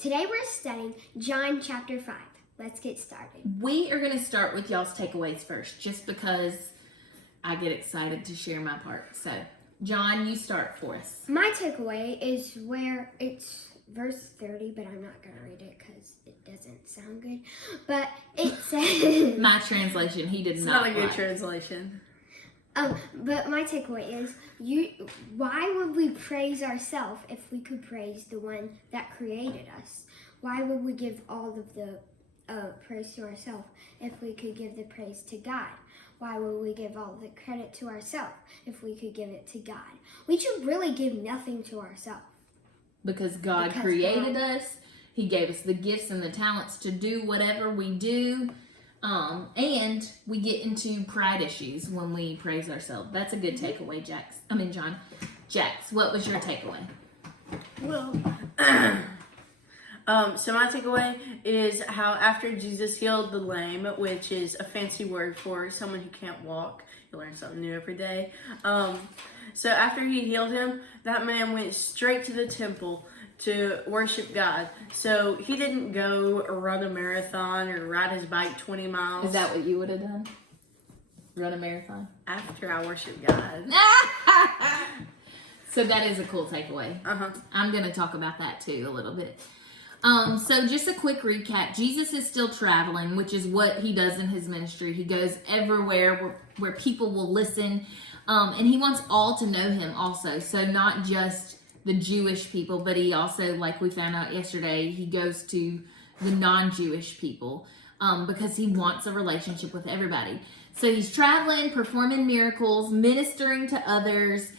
Today we're studying John chapter 5. Let's get started. We are going to start with y'all's takeaways first, just because I get excited to share my part. So, John, you start for us. My takeaway is where it's verse 30, but I'm not going to read it because it doesn't sound good. But it says... My translation, he did It's not not a good like. translation. But my takeaway is, why would we praise ourselves if we could praise the one that created us? Why would we give all of the praise to ourselves if we could give the praise to God? Why would we give all the credit to ourselves if we could give it to God? We should really give nothing to ourselves. Because God created us. He gave us the gifts and the talents to do whatever we do. And we get into pride issues when we praise ourselves. That's a good takeaway, John. Jax, what was your takeaway? Well, so my takeaway is how after Jesus healed the lame, which is a fancy word for someone who can't walk, you learn something new every day. So after he healed him, that man went straight to the temple to worship God. So he didn't go run a marathon or ride his bike 20 miles. Is that what you would have done? Run a marathon? After I worship God. So that is a cool takeaway. I'm going to talk about that too a little bit. So just a quick recap. Jesus is still traveling, which is what he does in his ministry. He goes everywhere where people will listen. And he wants all to know him also. So not just the Jewish people, but he also, like we found out yesterday, he goes to the non-Jewish people because he wants a relationship with everybody. So he's traveling, performing miracles, ministering to others,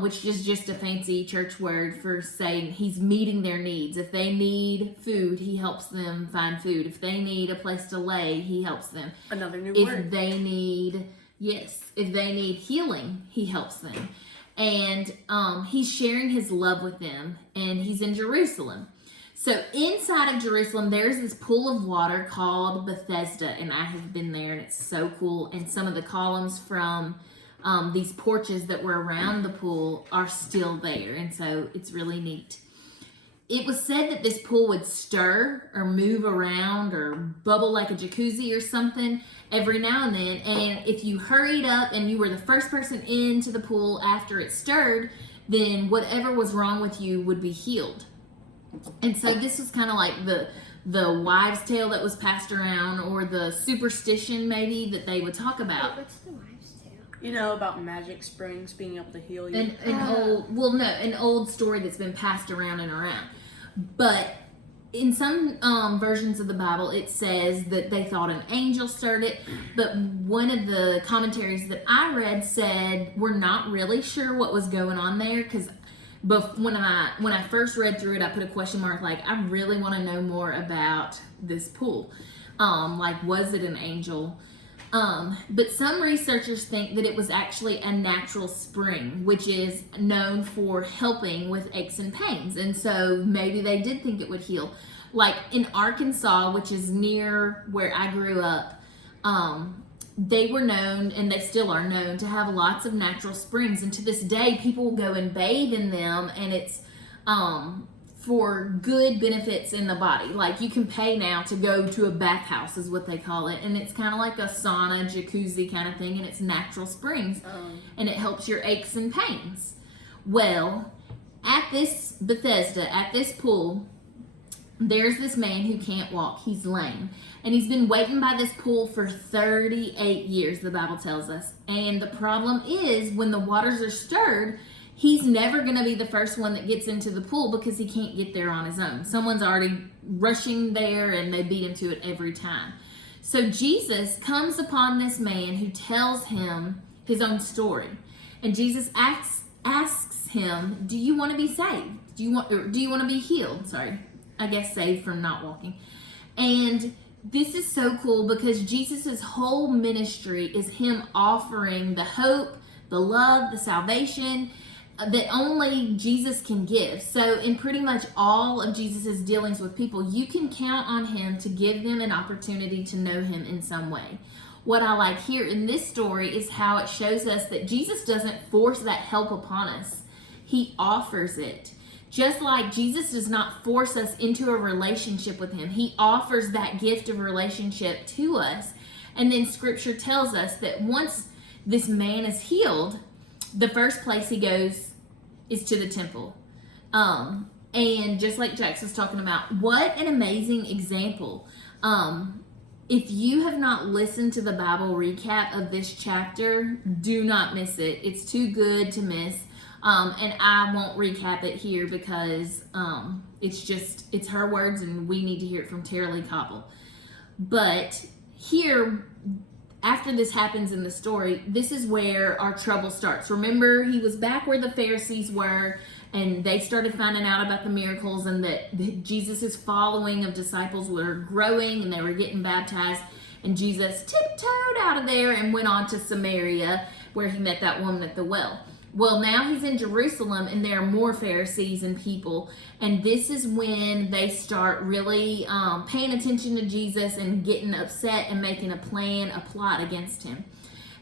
which is just a fancy church word for saying he's meeting their needs. If they need food, he helps them find food. If they need a place to lay, he helps them. Another new If word. they need healing, he helps them. And he's sharing his love with them, and he's in Jerusalem. So inside of Jerusalem, there's this pool of water called Bethesda, and I have been there, and it's so cool. And some of the columns from these porches that were around the pool are still there, and so it's really neat. It was said that this pool would stir or move around or bubble like a jacuzzi or something every now and then. And if you hurried up and you were the first person into the pool after it stirred, then whatever was wrong with you would be healed. And so this was kind of like the wives' tale that was passed around, or the superstition maybe that they would talk about. What's the wives' tale? You know about magic springs being able to heal you? An old story that's been passed around and around. But in some versions of the Bible, it says that they thought an angel stirred it. But one of the commentaries that I read said we're not really sure what was going on there, because when I first read through it, I put a question mark, like, I really want to know more about this pool. Like, was it an angel? But some researchers think that it was actually a natural spring, which is known for helping with aches and pains. And so maybe they did think it would heal. Like in Arkansas, which is near where I grew up, they were known, and they still are known, to have lots of natural springs. And to this day, people will go and bathe in them, and it's for good benefits in the body. Like, you can pay now to go to a bathhouse, is what they call it, and it's kind of like a sauna, jacuzzi kind of thing, and it's natural springs, and it helps your aches and pains. Well, at this Bethesda, at this pool, there's this man who can't walk. He's lame, and he's been waiting by this pool for 38 years, the Bible tells us. And the problem is, when the waters are stirred, he's never going to be the first one that gets into the pool because he can't get there on his own. Someone's already rushing there, and they beat him to it every time. So Jesus comes upon this man who tells him his own story. And Jesus asks him, do you want to be saved? Do you want to be healed? Sorry, I guess saved from not walking. And this is so cool because Jesus' whole ministry is him offering the hope, the love, the salvation that only Jesus can give. So in pretty much all of Jesus's dealings with people, you can count on him to give them an opportunity to know him in some way. What I like here in this story is how it shows us that Jesus doesn't force that help upon us. He offers it. Just like Jesus does not force us into a relationship with him, he offers that gift of relationship to us. And then scripture tells us that once this man is healed, the first place he goes is to the temple. And just like Jax was talking about, what an amazing example. If you have not listened to the Bible recap of this chapter, do not miss it. It's too good to miss. And I won't recap it here because it's her words and we need to hear it from Tara-Leigh Cobble. But here, after this happens in the story, this is where our trouble starts. Remember, he was back where the Pharisees were, and they started finding out about the miracles and that Jesus' following of disciples were growing and they were getting baptized. And Jesus tiptoed out of there and went on to Samaria, where he met that woman at the well. Well, now he's in Jerusalem and there are more Pharisees and people. And this is when they start really paying attention to Jesus and getting upset and making a plot against him.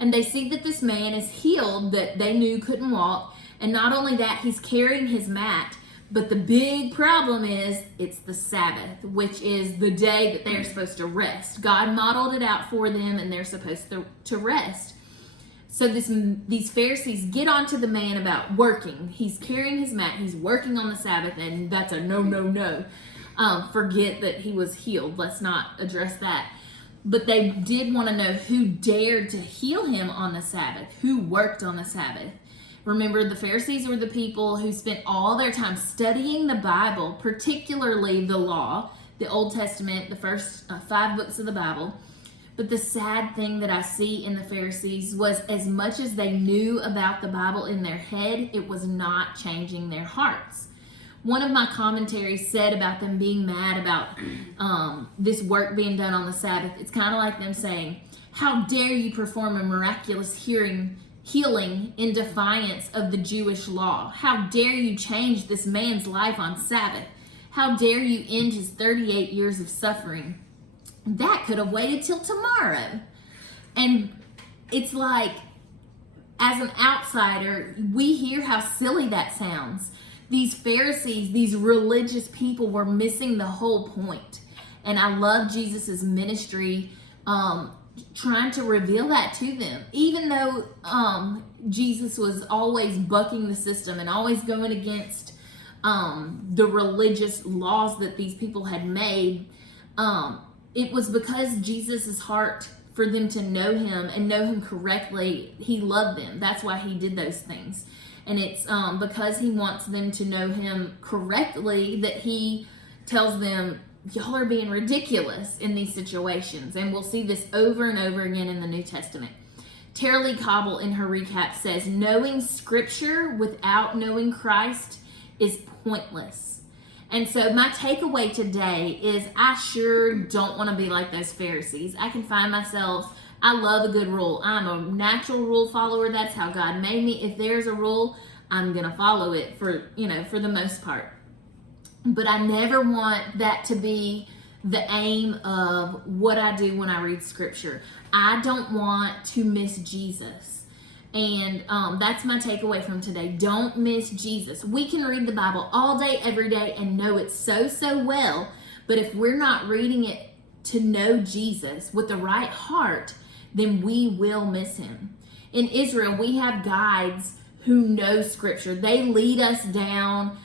And they see that this man is healed that they knew couldn't walk. And not only that, he's carrying his mat. But the big problem is it's the Sabbath, which is the day that they're supposed to rest. God modeled it out for them and they're supposed to rest. So these Pharisees get onto the man about working. He's carrying his mat. He's working on the Sabbath, and that's a no. Forget that he was healed. Let's not address that. But they did want to know who dared to heal him on the Sabbath, who worked on the Sabbath. Remember, the Pharisees were the people who spent all their time studying the Bible, particularly the law, the Old Testament, the first 5 books of the Bible. But the sad thing that I see in the Pharisees was, as much as they knew about the Bible in their head, it was not changing their hearts. One of my commentaries said about them being mad about this work being done on the Sabbath. It's kind of like them saying, how dare you perform a miraculous healing in defiance of the Jewish law? How dare you change this man's life on Sabbath? How dare you end his 38 years of suffering? That could have waited till tomorrow. And it's like, as an outsider, we hear how silly that sounds. These Pharisees, these religious people, were missing the whole point. And I love Jesus's ministry trying to reveal that to them. Even though Jesus was always bucking the system and always going against the religious laws that these people had made, it was because Jesus' heart for them to know him and know him correctly. He loved them. That's why he did those things. And it's because he wants them to know him correctly that he tells them, y'all are being ridiculous in these situations. And we'll see this over and over again in the New Testament. Tara-Leigh Cobble in her recap says, knowing scripture without knowing Christ is pointless. And so my takeaway today is I sure don't want to be like those Pharisees. I can find myself, I love a good rule. I'm a natural rule follower. That's how God made me. If there's a rule, I'm going to follow it for the most part. But I never want that to be the aim of what I do when I read scripture. I don't want to miss Jesus. And that's my takeaway from today. Don't miss Jesus. We can read the Bible all day, every day, and know it so well. But if we're not reading it to know Jesus with the right heart, then we will miss him. In Israel, we have guides who know scripture. They lead us down,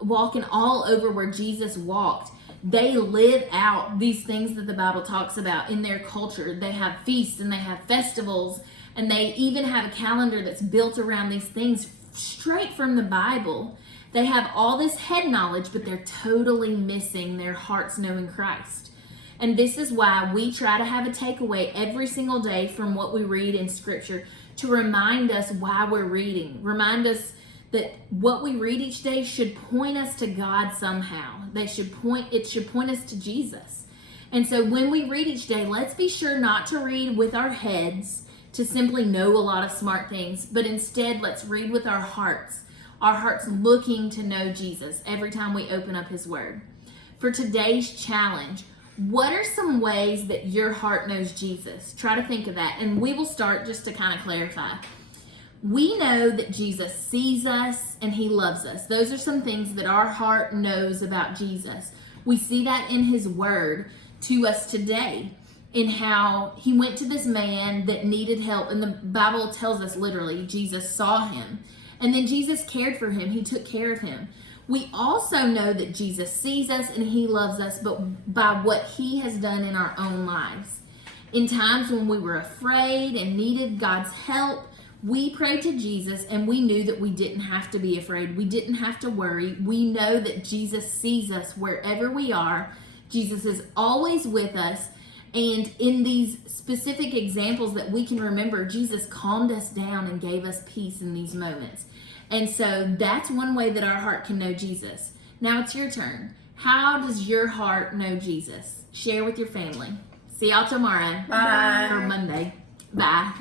walking all over where Jesus walked. They live out these things that the Bible talks about in their culture. They have feasts and they have festivals. And they even have a calendar that's built around these things straight from the Bible. They have all this head knowledge, but they're totally missing their hearts knowing Christ. And this is why we try to have a takeaway every single day from what we read in Scripture to remind us why we're reading. Remind us that what we read each day should point us to God somehow. It should point us to Jesus. And so when we read each day, let's be sure not to read with our heads to simply know a lot of smart things, but instead let's read with our hearts looking to know Jesus every time we open up his word. For today's challenge, what are some ways that your heart knows Jesus? Try to think of that, and we will start just to kind of clarify. We know that Jesus sees us and he loves us. Those are some things that our heart knows about Jesus. We see that in his word to us today, in how he went to this man that needed help. And the Bible tells us literally, Jesus saw him. And then Jesus cared for him. He took care of him. We also know that Jesus sees us and he loves us, but by what he has done in our own lives. In times when we were afraid and needed God's help, we prayed to Jesus and we knew that we didn't have to be afraid. We didn't have to worry. We know that Jesus sees us wherever we are. Jesus is always with us. And in these specific examples that we can remember, Jesus calmed us down and gave us peace in these moments. And so that's one way that our heart can know Jesus. Now it's your turn. How does your heart know Jesus? Share with your family. See y'all tomorrow. Bye. Or Monday. Bye.